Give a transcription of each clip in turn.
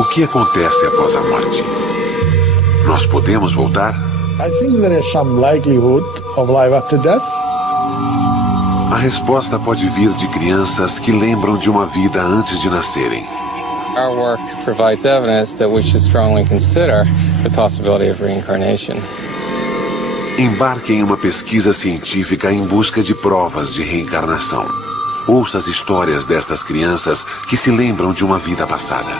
O que acontece após a morte? Nós podemos voltar? I think there is some likelihood of life after death. A resposta pode vir de crianças que lembram de uma vida antes de nascerem. Our work provides evidence that we should strongly consider the possibility of reincarnation. Embarque em uma pesquisa científica em busca de provas de reencarnação. Ouça as histórias destas crianças que se lembram de uma vida passada.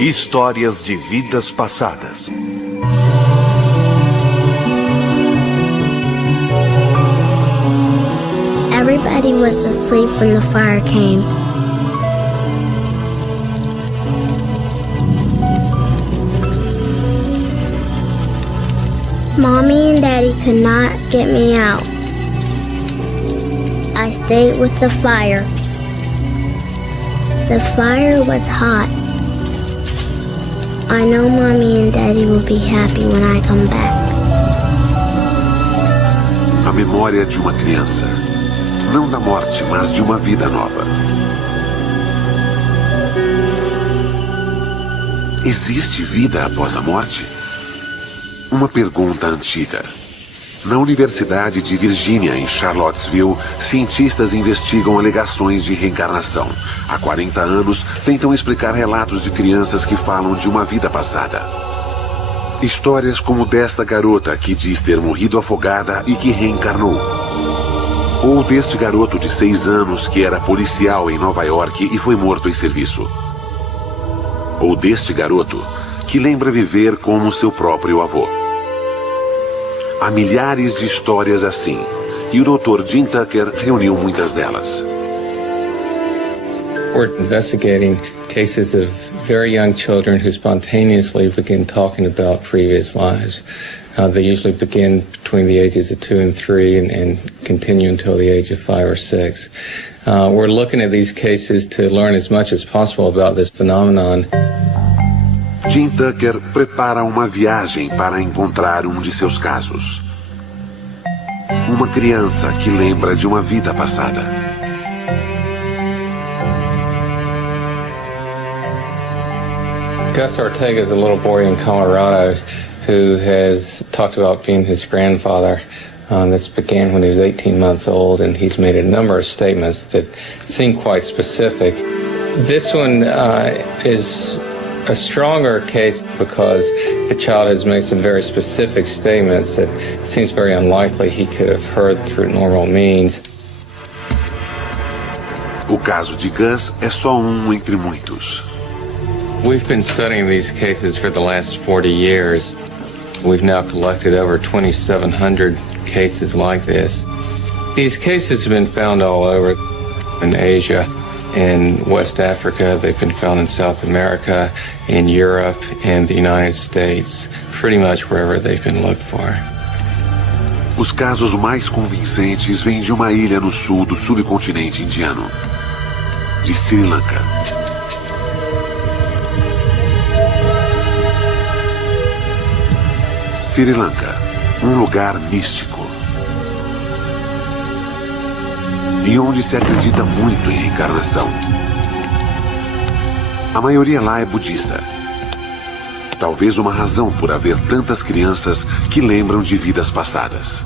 Histórias de vidas passadas. Everybody was asleep when the fire came. Mommy and Daddy could not get me out. I stayed with the fire. The fire was hot. I know Mommy and Daddy will be happy when I come back. A memória de uma criança. Não da morte, mas de uma vida nova. Existe vida após a morte? Uma pergunta antiga. Na Universidade de Virgínia, em Charlottesville, cientistas investigam alegações de reencarnação. Há 40 anos, tentam explicar relatos de crianças que falam de uma vida passada. Histórias como desta garota que diz ter morrido afogada e que reencarnou. Ou deste garoto de 6 anos que era policial em Nova York e foi morto em serviço. Ou deste garoto que lembra viver como seu próprio avô. Há milhares de histórias assim, e o Dr. Jim Tucker reuniu muitas delas. We're investigating cases of very young children who spontaneously begin talking about previous lives. They usually begin between the ages of 2 and 3 and continue until the age of 5 or 6. We're looking at these cases to learn as much as possible about this phenomenon. Jim Tucker prepara uma viagem para encontrar um de seus casos. Uma criança que lembra de uma vida passada. Gus Ortega is a little boy in Colorado who has talked about being his grandfather. This began when he was 18 months old, and he's made a number of statements that seem quite specific. This one is a stronger case because the child has made some very specific statements that it seems very unlikely he could have heard through normal means. O caso de Gus é só um entre muitos. We've been studying these cases for the last 40 years. We've now collected over 2,700 cases like this. These cases have been found all over in Asia, in West Africa, they've been found in South America, in Europe, and the United States, pretty much wherever they've been looked for. Os casos mais convincentes vêm de uma ilha no sul do subcontinente indiano, de Sri Lanka. Sri Lanka, um lugar místico. E onde se acredita muito em reencarnação. A maioria lá é budista. Talvez uma razão por haver tantas crianças que lembram de vidas passadas.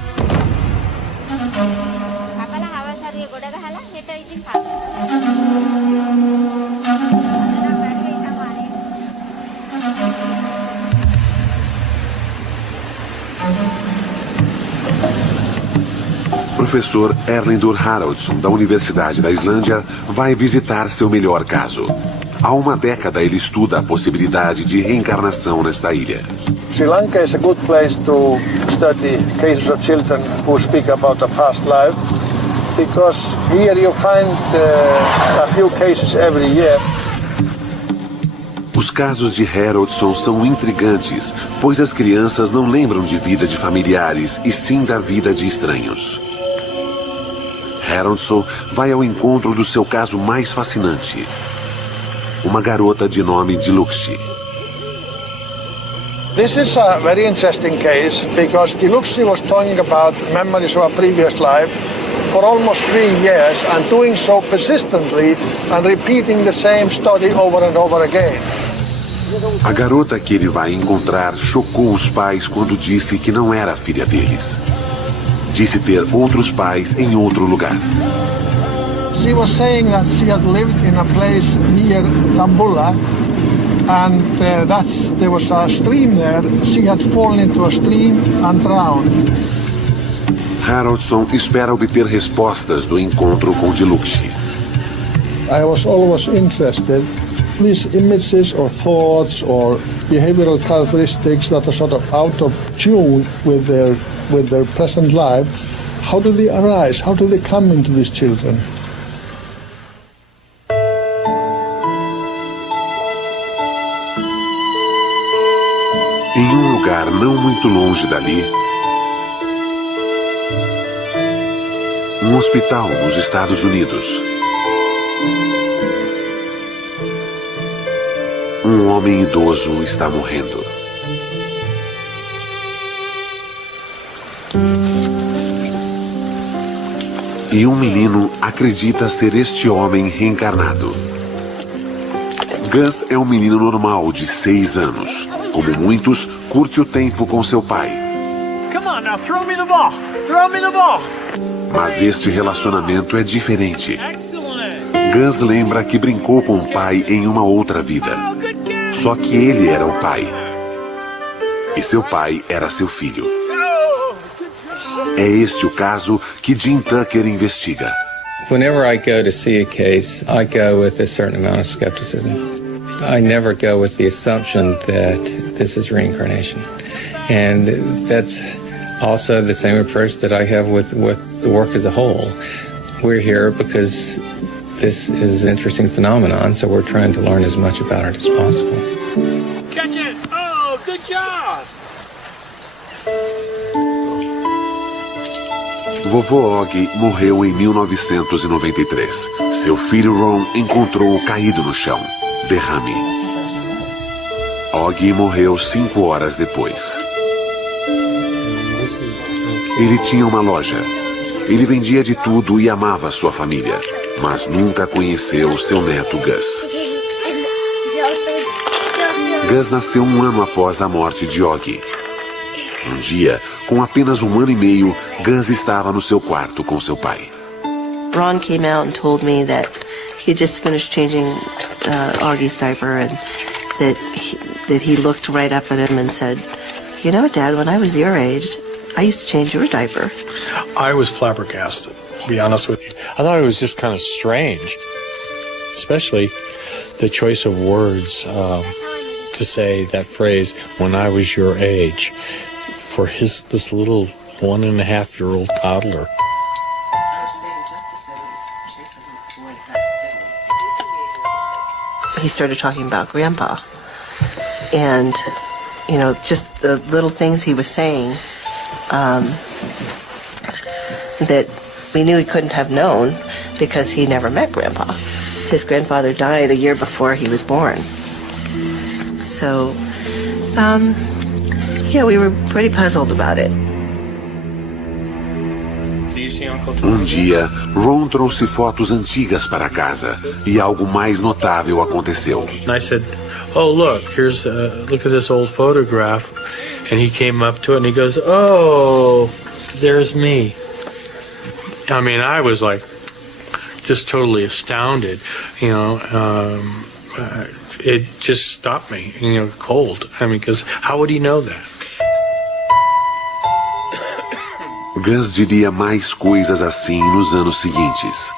Professor Erlendur Haraldsson, da Universidade da Islândia, vai visitar seu melhor caso. Há uma década ele estuda a possibilidade de reencarnação nesta ilha. Sri Lanka is a good place to study cases of children who speak about a past life, because here you find a few cases every year. Os casos de Haraldsson são intrigantes, pois as crianças não lembram de vida de familiares, e sim da vida de estranhos. Haraldsson vai ao encontro do seu caso mais fascinante. Uma garota de nome Dilukshi. This is a very interesting case because Diluxi was talking about memories of a previous life for almost 3 years and doing so persistently and repeating the same story over and over again. A garota que ele vai encontrar chocou os pais quando disse que não era filha deles. Disse ter outros pais em outro lugar. She was saying that she had lived in a place near Tambula, and there was a stream there. She had fallen into a stream and drowned. Haraldson espera obter respostas do encontro com Diluxi. I was always interested these images or thoughts or behavioral characteristics that are sort of out of tune with their present life. How do they arise? How do they come into these children? Em um lugar não muito longe dali, um hospital nos Estados Unidos. Um homem idoso está morrendo. E um menino acredita ser este homem reencarnado. Gus é um menino normal de 6 anos. Como muitos, curte o tempo com seu pai. Come on now, throw me the ball. Throw me the ball. Mas este relacionamento é diferente. Excellent. Gus lembra que brincou com o pai em uma outra vida. Oh, good catch. Só que ele era o pai. E seu pai era seu filho. É este o caso que Jim Tucker investiga. Whenever I go to see a case, I go with a certain amount of skepticism. I never go with the assumption that this is reincarnation. And that's also the same approach that I have with the work as a whole. We're here because this is an interesting phenomenon, so we're trying to learn as much about it as possible. Catch it. Oh, good job. Vovô Og morreu em 1993. Seu filho Ron encontrou-o caído no chão. Derrame. Og morreu 5 horas depois. Ele tinha uma loja. Ele vendia de tudo e amava sua família, mas nunca conheceu seu neto Gus. Gus nasceu 1 ano após a morte de Og. Um dia, com apenas 1 ano e meio, Gus estava no seu quarto com seu pai. Ron came out and told me that he had just finished changing Augie's diaper and that he looked right up at him and said, "You know, Dad, when I was your age, I used to change your diaper." I was flabbergasted, to be honest with you. I thought it was just kind of strange, especially the choice of words to say that phrase, "when I was your age," for this little 1.5-year-old toddler. He started talking about Grandpa. And, you know, just the little things he was saying that we knew he couldn't have known because he never met Grandpa. His grandfather died a year before he was born. So, yeah, we were pretty puzzled about it. Um dia, Ron trouxe fotos antigas para casa e algo mais notável aconteceu. And I said, "Oh, look at this old photograph." And he came up to it and he goes, "Oh, there's me." I mean, I was like just totally astounded, you know. It just stopped me, you know, cold. I mean, because how would he know that? Gus diria mais coisas assim nos anos seguintes.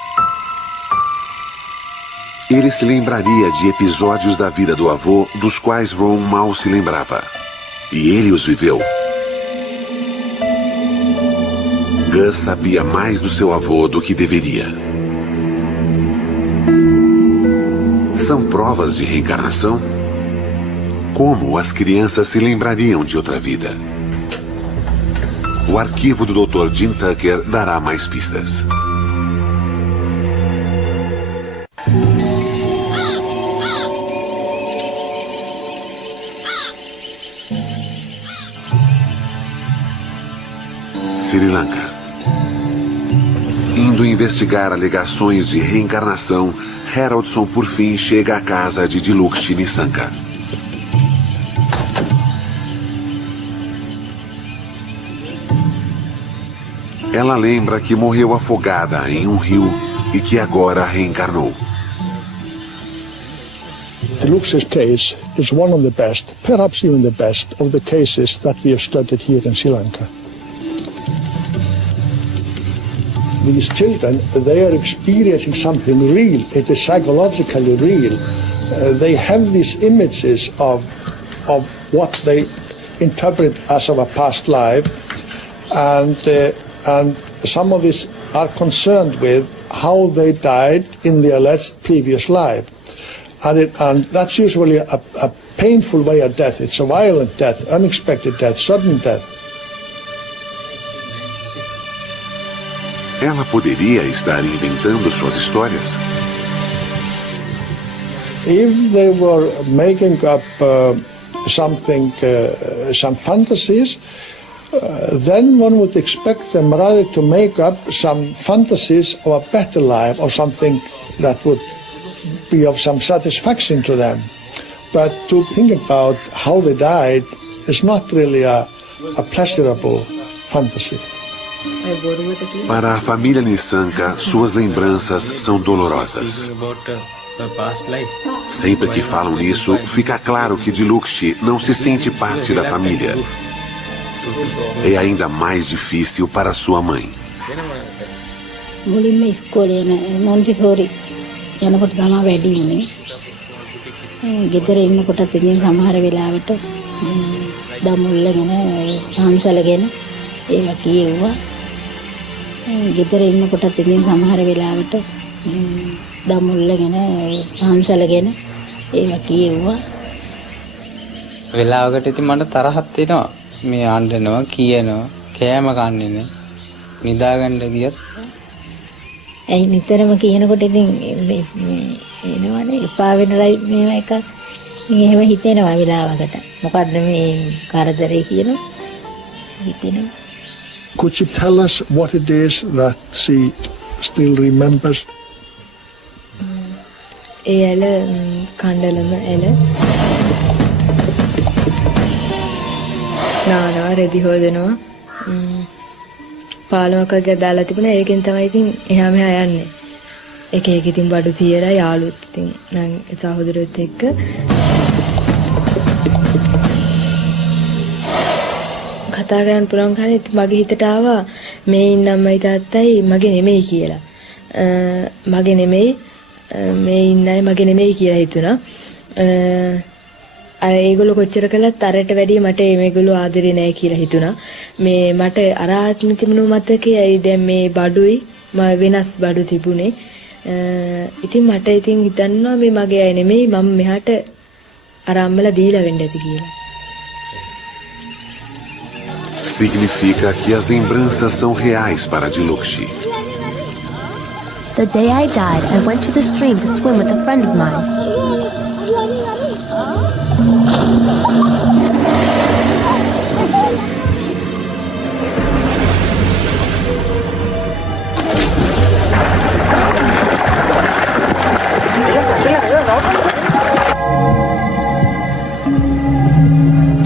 Ele se lembraria de episódios da vida do avô dos quais Ron mal se lembrava. E ele os viveu. Gus sabia mais do seu avô do que deveria. São provas de reencarnação? Como as crianças se lembrariam de outra vida? O arquivo do Dr. Jim Tucker dará mais pistas. Sri Lanka. Indo investigar alegações de reencarnação, Haroldson por fim chega à casa de Dilukshi Nisanka. Ela lembra que morreu afogada em um rio e que agora reencarnou. Dilukshi's case is one of the best, perhaps even the best, of the cases that we have studied here in Sri Lanka. These children, they are experiencing something real. It is psychologically real. They have these images of what they interpret as of a past life, and some of these are concerned with how they died in the alleged previous life. And that's usually a painful way of death. It's a violent death, unexpected death, sudden death. Ela poderia estar inventando suas histórias? If they were making up some fantasies, then one would expect them rather to make up some fantasies of a better life or something that would be of some satisfaction to them. But to think about how they died is not really a pleasurable fantasy. Para a família Nisanka, suas lembranças são dolorosas. Sempre que falam nisso, fica claro que Dilukshi não se sente parte da família. É ainda mais difícil para sua mãe. යනකොට තමයි වැඩි වුනේ. ගෙදර ඉන්නකොටත් ඉතින් සමහර වෙලාවට දමුල්ලගෙන හම්සලගෙන ඒවා කියෙව්වා. ගෙදර ඉන්නකොටත් ඉතින් සමහර වෙලාවට දමුල්ලගෙන හම්සලගෙන ඒවා කියෙව්වා. වෙලාවකට ඉතින් මට තරහක් එනවා. මේ අඬනවා කියනවා කෑම කන්නේ නැහැ. නිදාගන්න ගියත් ඇයි නිතරම කියනකොට ඉතින් එනවනේ එපා වෙනලයි මේව එකක්. ඉතින් එහෙම හිතෙනවා වෙලාවකට. මොකද්ද මේ කරදරේ කියනවා හිතෙනවා. Could you tell us what it is that she still remembers? ඒ ඇල කණ්ඩලම ඇල නානවා රෙදි හොදනවා පාලමකගේ දාලා තිබුණා ඒකෙන් තමයි ඉතින් එහා මෙහා යන්නේ එක එක ඉතින් බඩු තියලා යාළුවොත් ඉතින් නම් සහෝදරයොත් එක්ක කතා කරන්න පුළුවන් කන්නේ මගේ හිතට ආවා මේ ඉන්න අම්මයි තාත්තයි මගේ නෙමෙයි කියලා මගේ නෙමෙයි මේ ඉන්නයි මගේ නෙමෙයි කියලා හිතුණා අර ඒගොල්ලෝ කොච්චර කළත් අරට වැඩිය මට මේගොල්ලෝ ආදරේ නැහැ කියලා හිතුණා. මේ මට අර ආත්ම තිබුණු මතකයයි දැන් මේ බඩුයි මම වෙනස් බඩු තිබුණේ. ඉතින් මට ඉතින් හිතන්නවා මේ මගේ අය නෙමෙයි මම මෙහාට අර අම්මලා දීලා වෙන්න ඇති කියලා. Significa que as lembranças são reais para Dilukshi. The day I died, I went to the stream to swim with a friend of mine.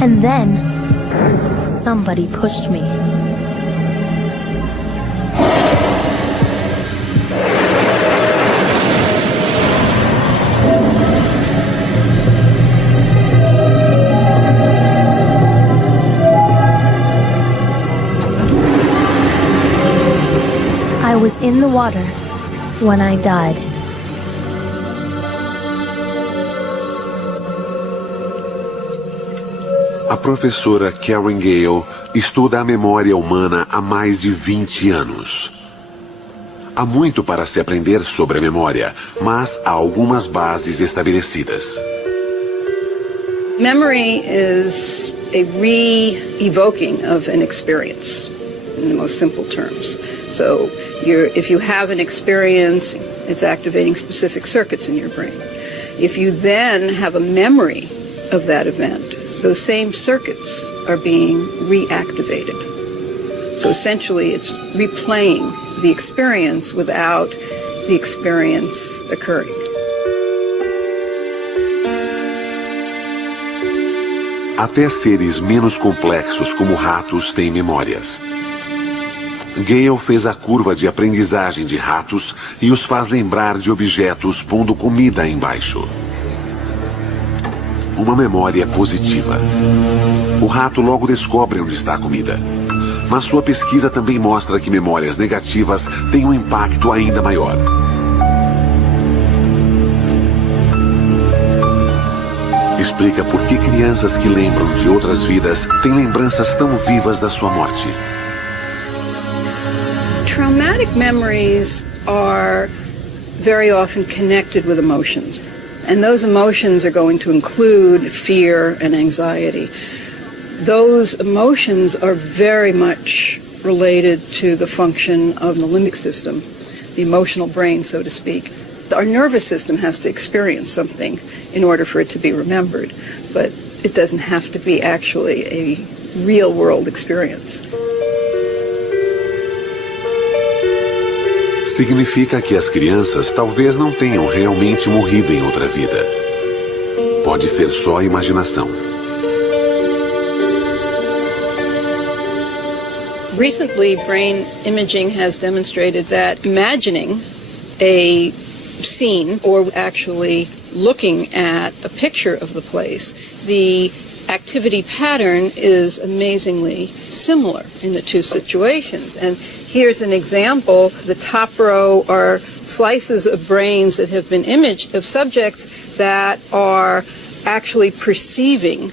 And then, somebody pushed me. I was in the water when I died. A professora Karen Gale estuda a memória humana há mais de 20 anos. Há muito para se aprender sobre a memória, mas há algumas bases estabelecidas. Memory is a re-evoking of an experience, in the most simple terms. So if you have an experience, it's activating specific circuits in your brain. If you then have a memory of that event, those same circuits are being reactivated. So essentially, it's replaying the experience without the experience occurring. Até seres menos complexos como ratos têm memórias. Gale fez a curva de aprendizagem de ratos e os faz lembrar de objetos pondo comida embaixo. Uma memória positiva. O rato logo descobre onde está a comida. Mas sua pesquisa também mostra que memórias negativas têm um impacto ainda maior. Explica por que crianças que lembram de outras vidas têm lembranças tão vivas da sua morte. Traumatic memories are very often connected with emotions. And those emotions are going to include fear and anxiety. Those emotions are very much related to the function of the limbic system, the emotional brain, so to speak. Our nervous system has to experience something in order for it to be remembered, but it doesn't have to be actually a real-world experience. Significa que as crianças talvez não tenham realmente morrido em outra vida. Pode ser só imaginação. Recently, brain imaging has demonstrated that imagining a scene or actually looking at a picture of the place, the activity pattern is amazingly similar in the two situations. And here's an example. The top row are slices of brains that have been imaged of subjects that are actually perceiving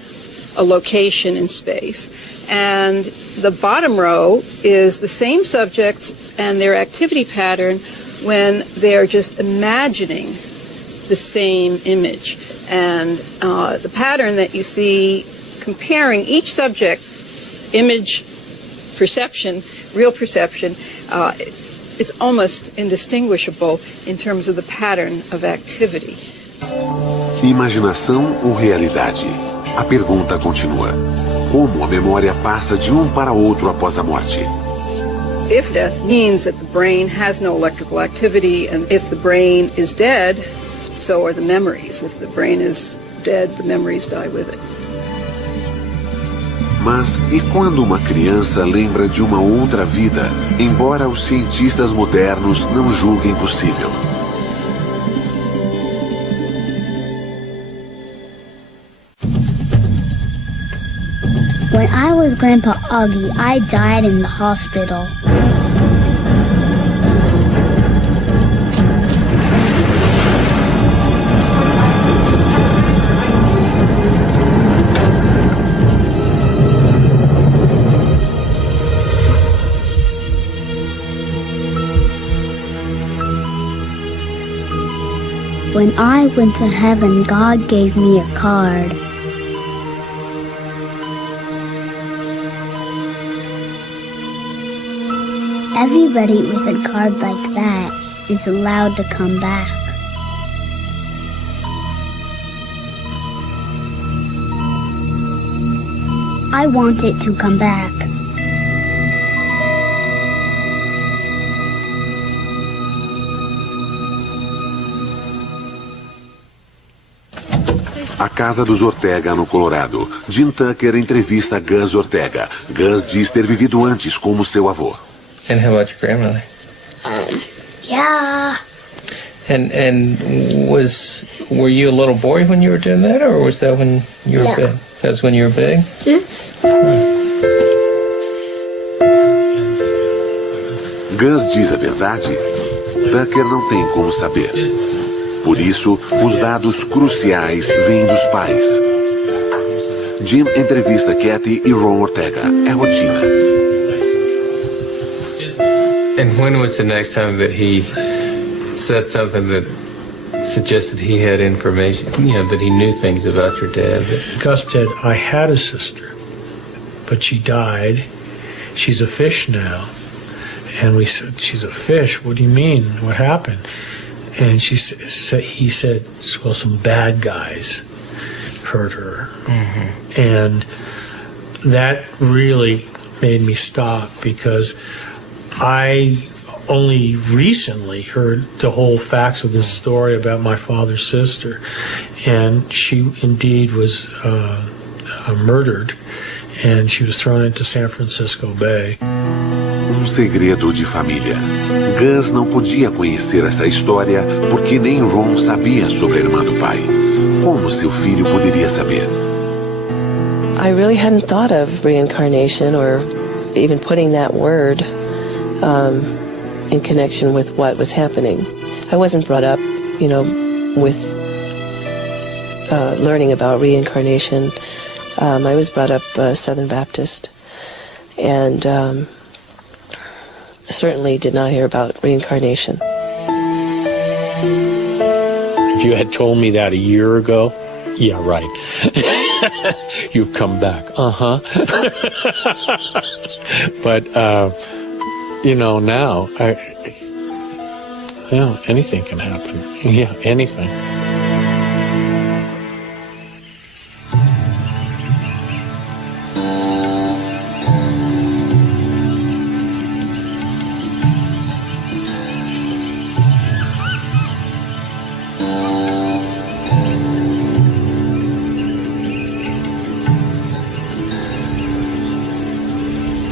a location in space. And the bottom row is the same subjects and their activity pattern when they're just imagining the same image. And the pattern that you see comparing each subject, image, perception, real perception, is almost indistinguishable in terms of the pattern of activity. Imaginação ou realidade? A pergunta continua. Como a memória passa de um para outro após a morte? If death means that the brain has no electrical activity, and if the brain is dead, so are the memories. If the brain is dead, the memories die with it. Mas e quando uma criança lembra de uma outra vida, embora os cientistas modernos não julguem possível? When I was Grandpa Augie, I died in the hospital. When I went to heaven, God gave me a card. Everybody with a card like that is allowed to come back. I want it to come back. A casa dos Ortega, no Colorado. Jim Tucker entrevista Gus Ortega. Gus diz ter vivido antes como seu avô. And how about your grandmother? Yeah. And were you a little boy when you were doing that, or was that when you were big? That was when you were big? Gus diz a verdade? Tucker não tem como saber. Por isso, os dados cruciais vêm dos pais. Jim entrevista Kathy e Ron Ortega. É rotina. And when was the next time that he said something that suggested he had information, that he knew things about your dad? Gus said, I had a sister, but she died. She's a fish now. And we said, she's a fish? What do you mean? What happened? And he said, well, some bad guys hurt her. Mm-hmm. And that really made me stop, because I only recently heard the whole facts of this story about my father's sister, and she indeed was murdered, and she was thrown into San Francisco Bay. Segredo de família. Gus não podia conhecer essa história porque nem Ron sabia sobre a irmã do pai. Como seu filho poderia saber? I really hadn't thought of reincarnation or even putting that word in connection with what was happening. I wasn't brought up, with learning about reincarnation. I was brought up Southern Baptist, and certainly did not hear about reincarnation. If you had told me that a year ago, yeah, right. You've come back. But, now, anything can happen. Yeah, anything.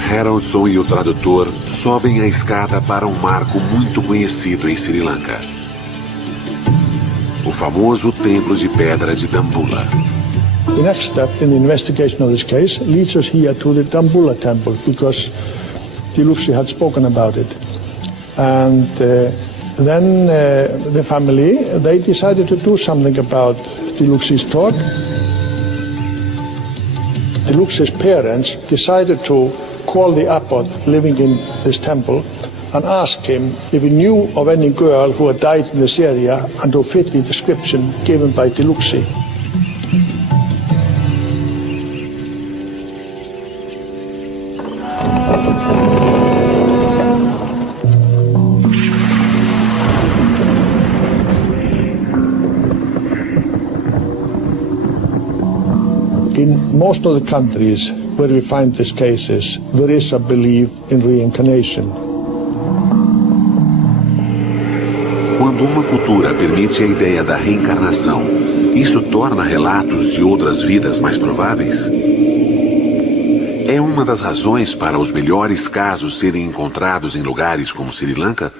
Haroldson e o tradutor sobem a escada para um marco muito conhecido em Sri Lanka. O famoso templo de pedra de Dambulla. The next step in the investigation of this case leads us here to the Dambulla temple, because Tiluksi had spoken about it. And then the family, they decided to do something about Tiluksi's talk. Tiluksi's parents decided to call the abbot living in this temple and ask him if he knew of any girl who had died in this area and who fit the description given by Tiluksi. In most of the countries where we find these cases, there is a belief in reincarnation. Quando uma cultura permite a ideia da reencarnação, isso torna relatos de outras vidas mais prováveis? É uma das razões para os melhores casos serem encontrados em lugares como Sri Lanka?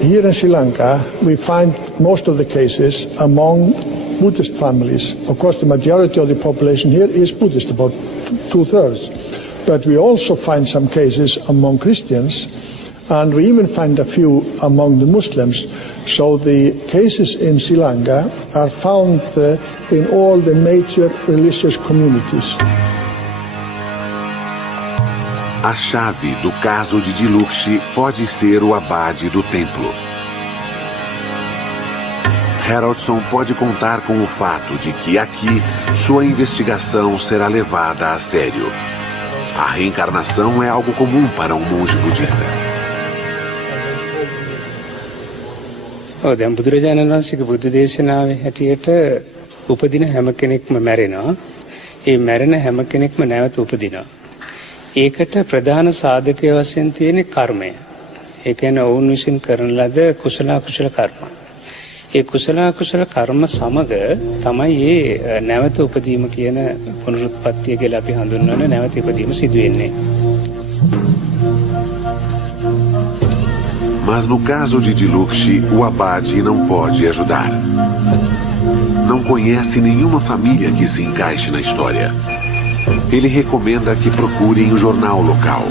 Here in Sri Lanka, we find most of the cases among Buddhist families. Of course, the majority of the population here is Buddhist, about 2/3. But we also find some cases among Christians, and we even find a few among the Muslims. So the cases in Sri Lanka are found in all the major religious communities. A chave do caso de Tiluksi pode ser o abade do templo. Haroldson pode contar com o fato de que aqui sua investigação será levada a sério. A reencarnação é algo comum para um monge budista. දැන් බුදුරජාණන් වහන්සේගේ බුද්ධ දේශනාවේ හැටියට උපදින හැම කෙනෙක්ම මැරෙනවා. ඒ මැරෙන හැම කෙනෙක්ම නැවත උපදිනවා. ඒකට ප්‍රධාන සාධකය වශයෙන් තියෙන කර්මය. ඒ කියන්නේ ඔවුන් විසින් කරන ලද කුසල අකුසල කර්ම. ඒ කුසල අකුසල කර්ම සමග තමයි මේ නැවත උපදීම කියන පුනරුත්පත්තිය කියලා අපි හඳුන්වන නැවත උපදීම සිදු වෙන්නේ. Mas no caso de Tiluksi, o abade não pode ajudar. Não conhece nenhuma família que se encaixe na história. Ele recomenda que procurem o jornal local.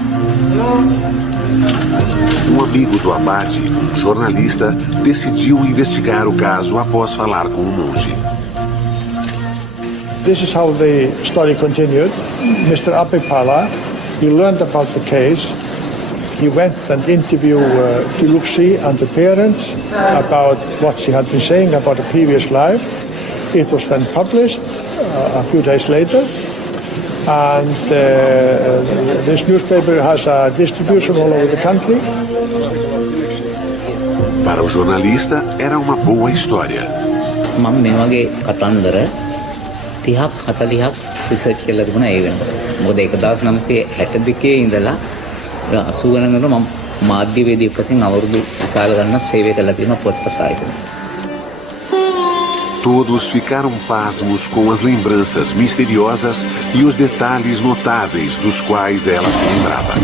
Um amigo do abade, um jornalista, decidiu investigar o caso após falar com o monge. This is how the story continued. Mr. Apipala, he learned about the case. He went and interviewed Tiluksi and the parents about what she had been saying about a previous life. It was then published a few days later. And this newspaper has a distribution all over the country. Para o jornalista, era uma boa história. මම මේ වගේ කතන්දර 30ක් 40ක් රිසර්ච් කරලා තිබුණා ඒ වෙනකොට. මොකද 1962 ඉඳලා 80 ගණනකට මම මාධ්‍යවේදියෙක් වශයෙන් අවුරුදු විශාල ගණනක් සේවය කළා තියෙනවා පොත්පත් ආයතන. Todos ficaram pasmos com as lembranças misteriosas e os detalhes notáveis dos quais ela se lembrava.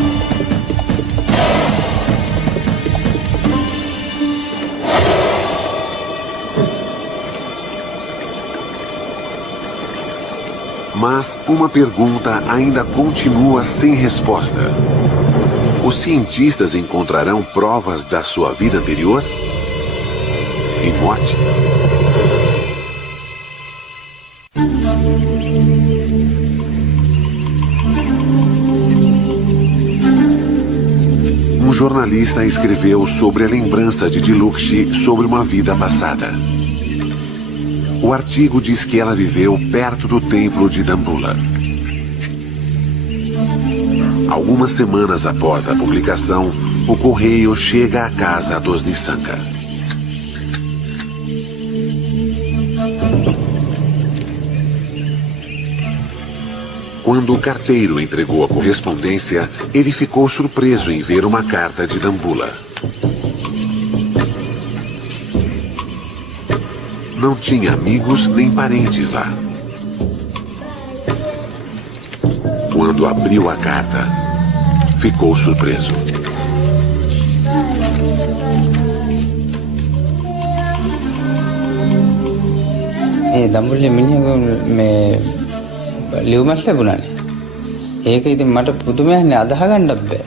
Mas uma pergunta ainda continua sem resposta. Os cientistas encontrarão provas da sua vida anterior? Em morte? Um jornalista escreveu sobre a lembrança de Dilukshi sobre uma vida passada. O artigo diz que ela viveu perto do templo de Dambulla. Algumas semanas após a publicação, o correio chega à casa dos Nissanka. Quando o carteiro entregou a correspondência, ele ficou surpreso em ver uma carta de Dambulla. Não tinha amigos nem parentes lá. Quando abriu a carta, ficou surpreso. දඹුල්ලේ මිනිහා මේ ලියුමක් ලැබුණානේ. ඒක ඉතින් මට පුදුමයක්නේ අදහ ගන්නත් බෑ.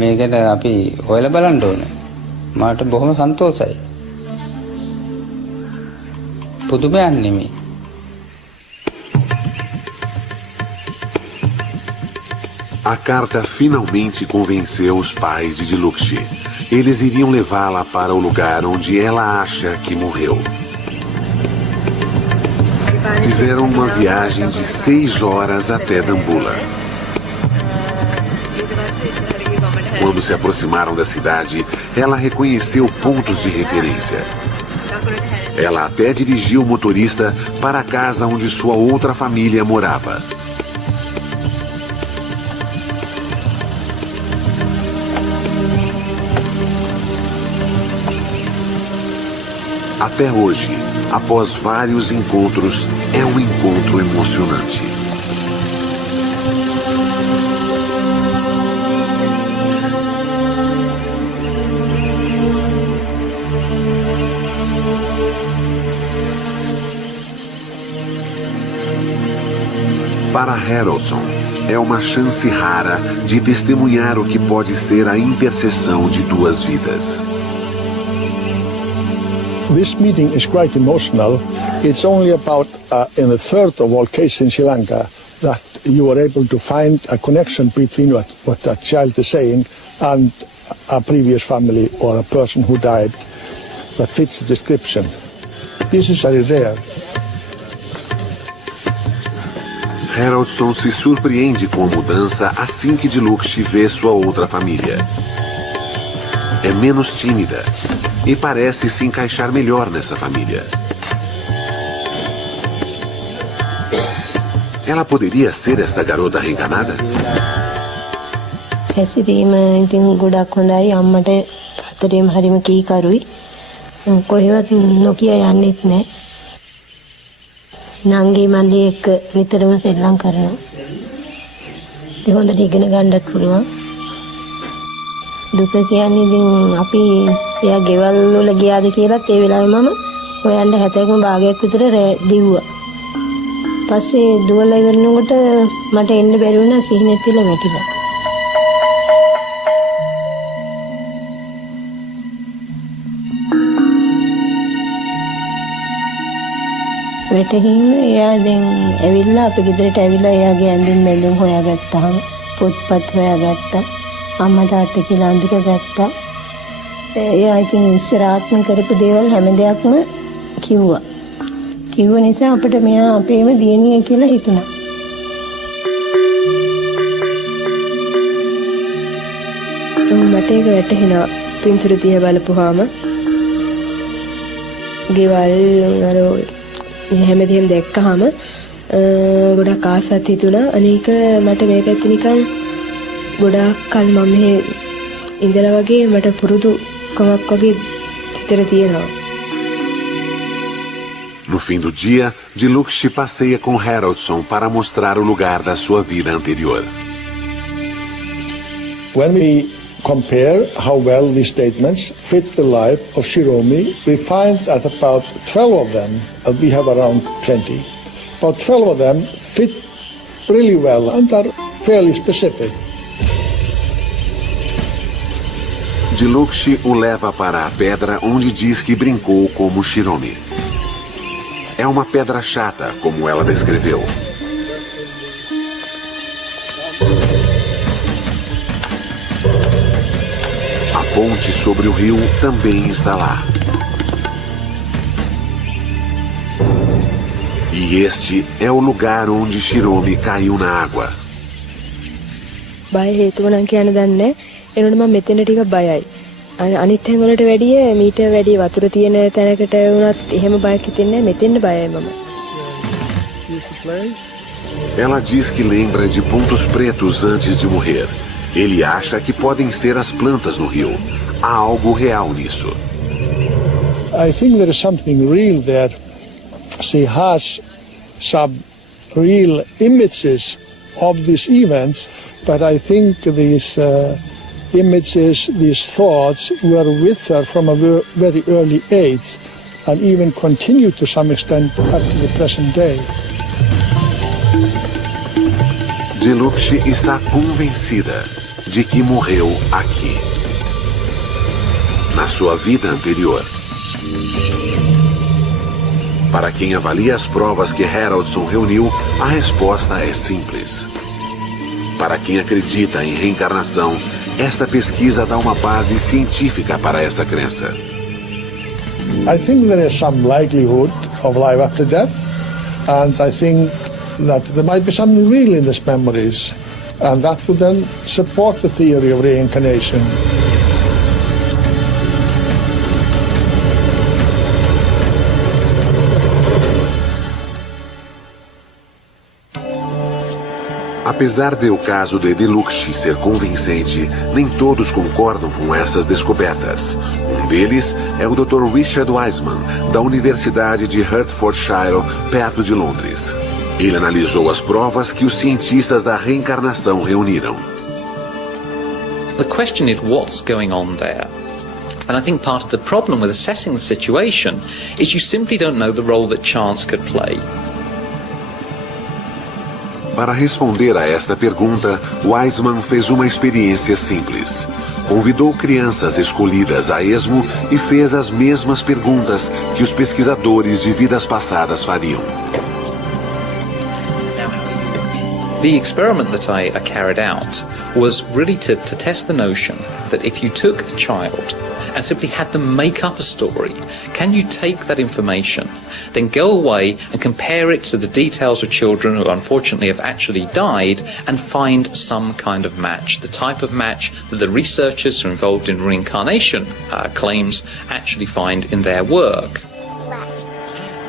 මේකට අපි හොයලා බලන්න ඕනේ. මට බොහොම සන්තෝෂයි. පුදුමයක් නෙමෙයි. A carta finalmente convenceu os pais de Dilukshi. Eles iriam levá-la para o lugar onde ela acha que morreu. Fizeram uma viagem de 6 horas até Dambulla. Quando se aproximaram da cidade, ela reconheceu pontos de referência. Ela até dirigiu o motorista para a casa onde sua outra família morava. Até hoje, após vários encontros, é um encontro emocionante. Para Harrelson, é uma chance rara de testemunhar o que pode ser a interseção de duas vidas. This meeting is quite emotional. It's only about in a third of all cases in Sri Lanka that you are able to find a connection between what that child is saying and a previous family or a person who died that fits the description. This is very rare. Harrelson se surpreende com a mudança assim que Dilukshi vê sua outra família. É menos tímida e parece se encaixar melhor nessa família. Ela poderia ser esta garota reencarnada? හැසිරීම ඉතින් ගොඩක් හොඳයි අම්මට අතරේම හරිම කීකරුයි කොහෙවත් නොකිය යන්නෙත් නෑ නංගි මල්ලි එක්ක නිතරම සෙල්ලම් කරනවා ඉතින් හොඳට ඉගෙන ගන්නත් පුළුවන් දුක කියන්නේ ඉතින් අපි එයා ගෙවල් වල ගියාද කියලාත් ඒ වෙලාවේ මම හොයන්න 70ක භාගයක් විතර දිව්වා පස්සේ දුවලා ඉවරනකොට මට එන්න බැරි වුණා සිහිනෙත් තියලා වැටිලා වැටහින්න එයා දැන් ඇවිල්ලා අපි ගෙදරට ඇවිල්ලා එයාගේ ඇඳුම් මැඳුම් හොයාගත්තාම පොත්පත් හොයාගත්තා අම්මා තාත්තා කියලා අඳුරගත්තා එයා ඉතින් ඉස්සරහත්ම කරපු දේවල් හැම දෙයක්ම කිව්ව නිසා අපිට මෙයා අපේම දියණිය කියලා හිතුණා මට ඒක වැටහෙනවා පින්තූර දිහා බලපුවාම ගෙවල් අර හැමදේම දැක්කහම ගොඩක් ආසත් හිතුණා. අනේක මට මේ පැත්තේ නිකන් ගොඩාක් කල් මම මෙහෙ ඉඳලා වගේ මට පුරුදු කමක් වගේ හිතට තියෙනවා. No fim do dia, Dilucci passeia com Haroldson para mostrar o lugar da sua vida anterior. When we compare how well these statements fit the life of Shiromi, we find that about 12 of them, we have around 20, about 12 of them fit really well and are fairly specific. Dilucci o leva para a pedra onde diz que brincou como Shiromi. É uma pedra chata, como ela descreveu. A ponte sobre o rio também está lá. E este é o lugar onde Shiromi caiu na água. බය හේතුව නම් කියන්න දන්නේ. එනකොට මම මෙතන ටික බයයි. අනිත් තැන් වලට වැඩිය මීට වැඩි වතුර තියෙන තැනකට වුණත් එහෙම බයක් හිතෙන්නේ නැහැ. මෙතෙන්ද බයයි මම. Ela diz que lembra de pontos pretos antes de morrer. Ele acha que podem ser as plantas no rio. Há algo real nisso. I think there is something real there. She has some real images of these events, but I think these images, these thoughts were with her from a very early age and even continue to some extent up to the present day. Dilucci está convencida de que morreu aqui, na sua vida anterior. Para quem avalia as provas que Haroldson reuniu, a resposta é simples. Para quem acredita em reencarnação, esta pesquisa dá uma base científica para essa crença. I think there is some likelihood of life after death, and I think that there might be something real in these memories, and that would then support the theory of reincarnation. Apesar de o caso de Dilucci ser convincente, nem todos concordam com essas descobertas. Um deles é o Dr. Richard Wiseman, da Universidade de Hertfordshire, perto de Londres. Ele analisou as provas que os cientistas da reencarnação reuniram. The question is what's going on there? And I think part of the problem with assessing the situation is you simply don't know the role that chance could play. Para responder a esta pergunta, Wiseman fez uma experiência simples. Convidou crianças escolhidas a esmo e fez as mesmas perguntas que os pesquisadores de vidas passadas fariam. The experiment that I carried out was really to test the notion that if you took a child and simply had them make up a story, can you take that information, then go away and compare it to the details of children who unfortunately have actually died and find some kind of match, the type of match that the researchers who are involved in reincarnation claims actually find in their work.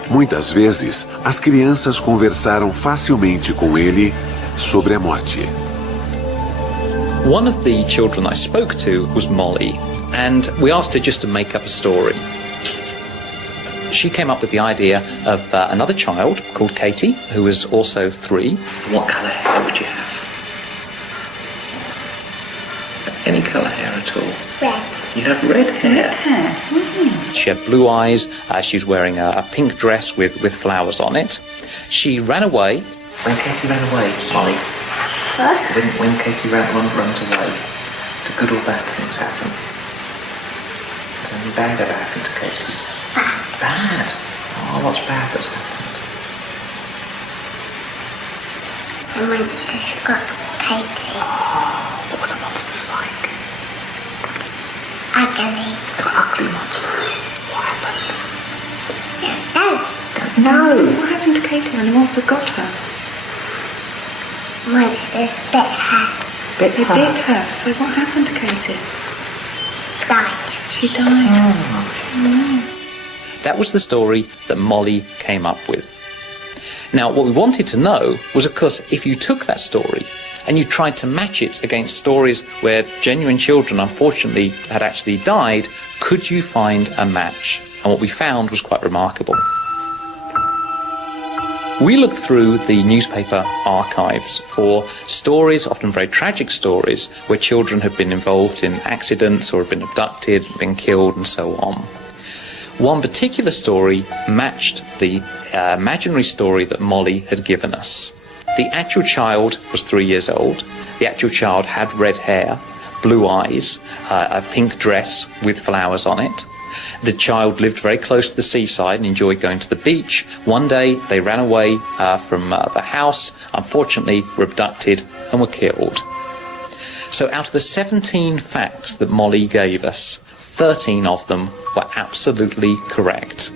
Muitas vezes, as crianças conversaram facilmente com ele sobre a morte. One of the children I spoke to was Molly, and we asked her just to make up a story. She came up with the idea of another child called Katie, who was also 3. What colour hair would you have? Any colour hair at all? Red. You have red hair? Red hair. Mm. She had blue eyes, she was wearing a pink dress with flowers on it. She ran away. When Katie ran away, Molly? What? When Katie runs away, do good or bad things happen? Has anything bad ever happened to Katie? Bad? Oh, what's bad that's happened? The monsters got Katie. Oh, what were the monsters like? Ugly. They were ugly monsters. What happened? No. No! What happened to Katie when the monsters got her? Monsters bit her. They bit her. So what happened to Katie? Died. She died. That was the story that Molly came up with. Now, what we wanted to know was, of course, if you took that story and you tried to match it against stories where genuine children, unfortunately, had actually died, could you find a match? And what we found was quite remarkable. We looked through the newspaper archives for stories, often very tragic stories, where children had been involved in accidents or had been abducted, been killed, and so on. One particular story matched the imaginary story that Molly had given us. The actual child was 3 years old. The actual child had red hair, blue eyes, a pink dress with flowers on it. The child lived very close to the seaside and enjoyed going to the beach. One day they ran away from the house, unfortunately were abducted and were killed. So out of the 17 facts that Molly gave us, 13 of them were absolutely correct.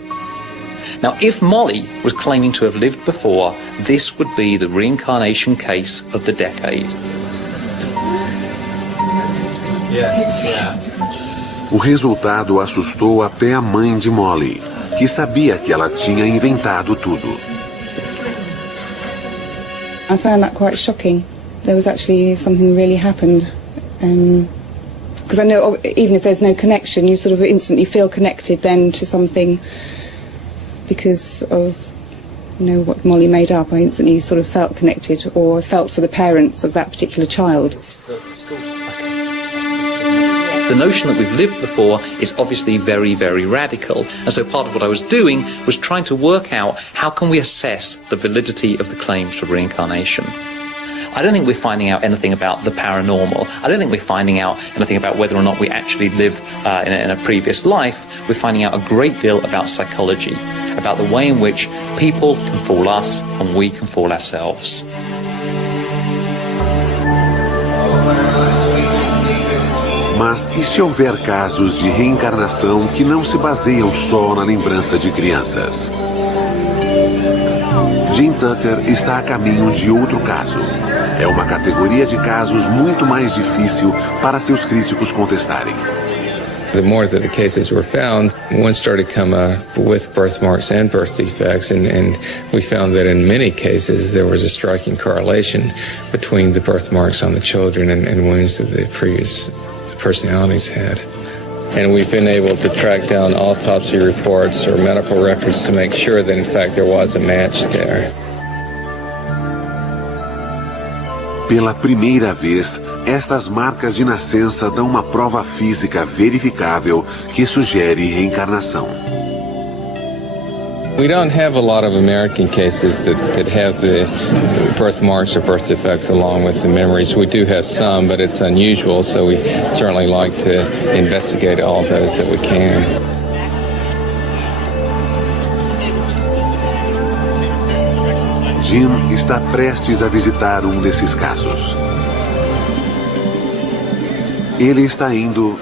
Now, if Molly was claiming to have lived before, this would be the reincarnation case of the decade. Yes, yeah. O resultado assustou até a mãe de Molly, que sabia que ela tinha inventado tudo. I found that quite shocking. There was actually something really happened. Because I know even if there's no connection, you sort of instantly feel connected then to something because of, you know, what Molly made up. I instantly sort of felt connected or felt for the parents of that particular child. The notion that we've lived before is obviously very, very radical. And so part of what I was doing was trying to work out how can we assess the validity of the claims for reincarnation. I don't think we're finding out anything about the paranormal. I don't think we're finding out anything about whether or not we actually live in a previous life. We're finding out a great deal about psychology, about the way in which people can fool us and we can fool ourselves. Mas e se houver casos de reencarnação que não se baseiam só na lembrança de crianças? Jim Tucker está a caminho de outro caso. É uma categoria de casos muito mais difícil para seus críticos contestarem. The more that the cases were found, one started to come with birthmarks and birth defects, and we found that in many cases there was a striking correlation between the birthmarks on the children and wounds that the previous personalities had. And we've been able to track down autopsy reports or medical records to make sure that in fact there was a match there. Pela primeira vez, estas marcas de nascença dão uma prova física verificável que sugere reencarnação. We don't have a lot of American cases that have the birthmarks or birth defects along with the memories. We do have some, but it's unusual, so we certainly like to investigate all those that we can. Jim está prestes a visitar um desses casos. Ele está indo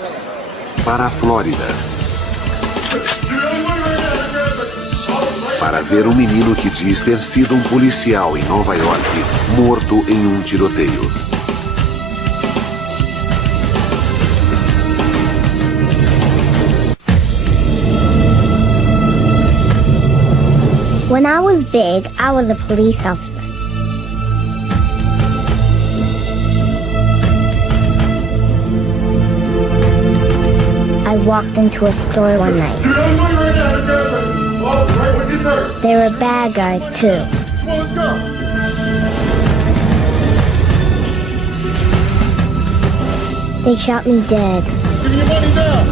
para a Flórida para ver um menino que diz ter sido um policial em Nova York morto em um tiroteio. When I was big, I was a police officer. I walked into a store one night. They were bad guys, too. They shot me dead. Give me your money now.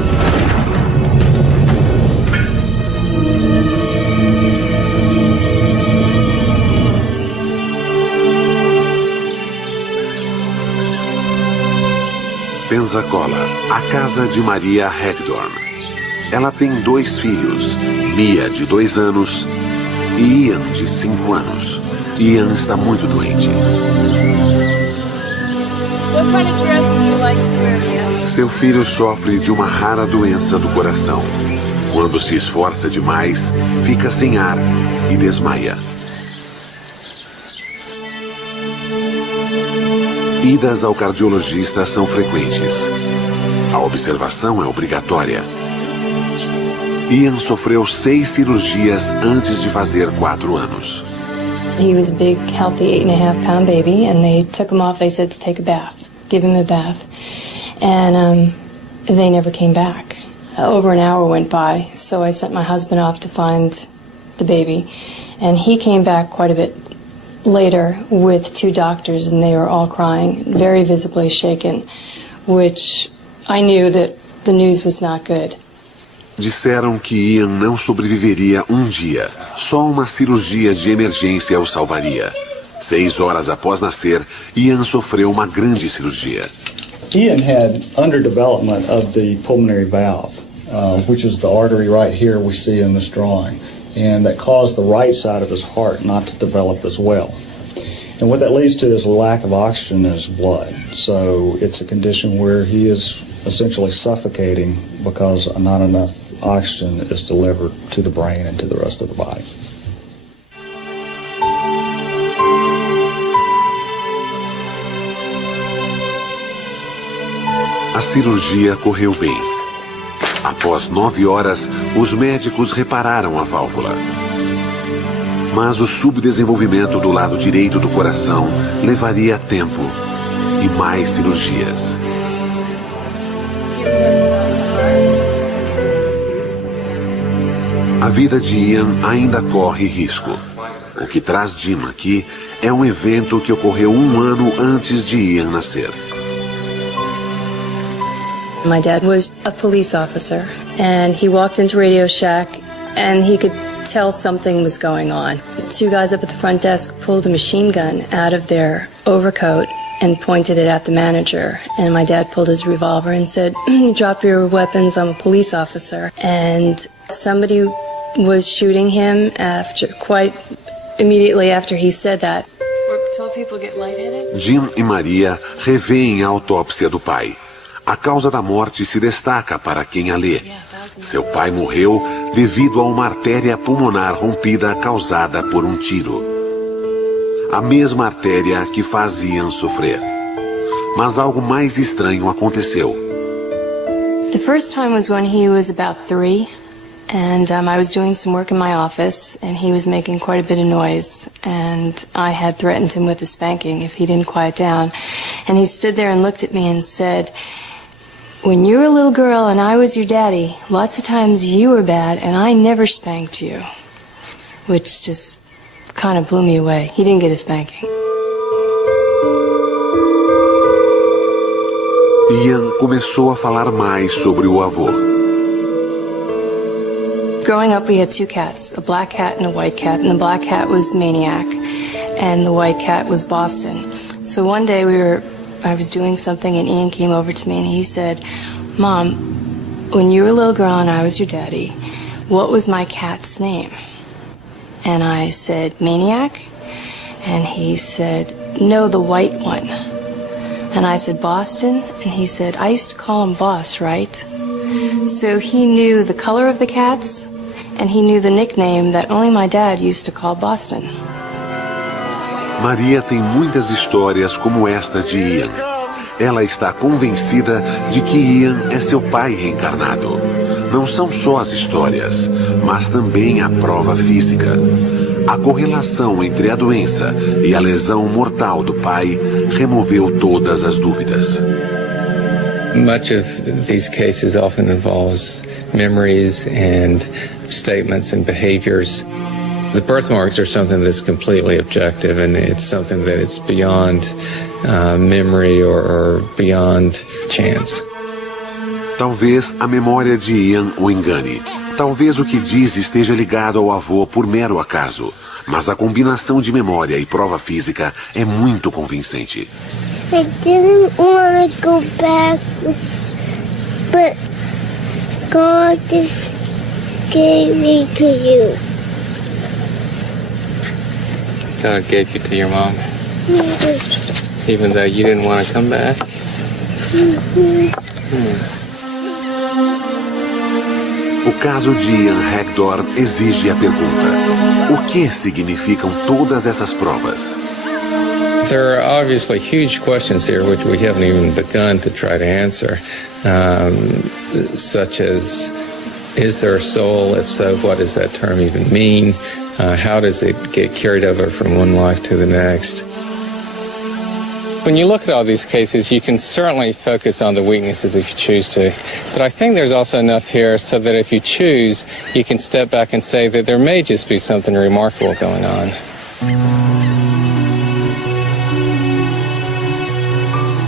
Pensacola, a casa de Maria Hagdorn. Ela tem 2 filhos, Mia, de 2 anos, e Ian, de 5 anos. Ian está muito doente. What kind of dress do you like to wear, Mia? Seu filho sofre de uma rara doença do coração. Quando se esforça demais, fica sem ar e desmaia. Idas ao cardiologista são frequentes. A observação é obrigatória. Ian sofreu 6 cirurgias antes de fazer 4 anos. He was a big, healthy 8.5-pound baby, and they took him off. They said to take a bath, give him a bath. And they never came back. Over an hour went by, so I sent my husband off to find the baby. And he came back quite a bit later with 2 doctors, and they were all crying, very visibly shaken, which I knew that the news was not good. Disseram que Ian não sobreviveria um dia. Só uma cirurgia de emergência o salvaria. 6 horas após nascer, Ian sofreu uma grande cirurgia. Ian had underdevelopment of the pulmonary valve, which is the artery right here we see in this drawing, and that caused the right side of his heart not to develop as well. And what that leads to is a lack of oxygen in his blood. So it's a condition where he is essentially suffocating because not enough oxygen is delivered to the brain and to the rest of the body. A cirurgia correu bem. Após 9 horas, os médicos repararam a válvula. Mas o subdesenvolvimento do lado direito do coração levaria tempo e mais cirurgias. A vida de Ian ainda corre risco. O que traz Jim aqui é um evento que ocorreu 1 ano antes de Ian nascer. My dad was a police officer, and he walked into Radio Shack, and he could tell something was going on. 2 guys up at the front desk pulled a machine gun out of their overcoat and pointed it at the manager. And my dad pulled his revolver and said, "Drop your weapons, I'm a police officer." And somebody was shooting him quite immediately after he said that. Where tall people get lightheaded? Jim e Maria revêem a autópsia do pai. A causa da morte se destaca para quem a lê. Seu pai morreu devido a uma artéria pulmonar rompida causada por um tiro. A mesma artéria que faz Ian sofrer. Mas algo mais estranho aconteceu. The first time was when he was about 3, and I was doing some work in my office, and he was making quite a bit of noise, and I had threatened him with a spanking if he didn't quiet down. And he stood there and looked at me and said, "When you were a little girl and I was your daddy, lots of times you were bad and I never spanked you." Which just kind of blew me away. He didn't get a spanking. Ian começou a falar mais sobre o avô. Growing up, we had 2 cats, a black cat and a white cat, and the black cat was Maniac, and the white cat was Boston. So one day I was doing something, and Ian came over to me and he said, "Mom, when you were a little girl and I was your daddy, what was my cat's name?" And I said, "Maniac?" And he said, "No, the white one." And I said, "Boston?" And he said, "I used to call him Boss, right?" So he knew the color of the cats, and he knew the nickname that only my dad used to call Boston. Maria tem muitas histórias como esta de Ian. Ela está convencida de que Ian é seu pai reencarnado. Não são só as histórias, mas também a prova física. A correlação entre a doença e a lesão mortal do pai removeu todas as dúvidas. Much of these cases often involves memories and statements and behaviors. The birthmarks are something that's completely objective, and it's something that is beyond memory or beyond chance. Talvez a memória de Ian o engane. Talvez o que diz esteja ligado ao avô por mero acaso. Mas a combinação de memória e prova física é muito convincente. I didn't want to go back, but God just gave me to you. God gave you to your mom? Even though you didn't want to come back? O caso de Ian Hagdorn exige a pergunta: o que significam todas essas provas? There are obviously huge questions here which we haven't even begun to try to answer, such as, is there a soul? If so, what does that term even mean? How does it get carried over from one life to the next? When you look at all these cases, you can certainly focus on the weaknesses if you choose to. But I think there's also enough here so that if you choose, you can step back and say that there may just be something remarkable going on.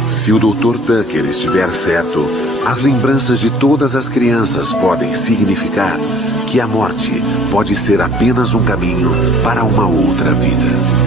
Se o Dr. Tucker estiver certo, as lembranças de todas as crianças podem significar que a morte pode ser apenas um caminho para uma outra vida.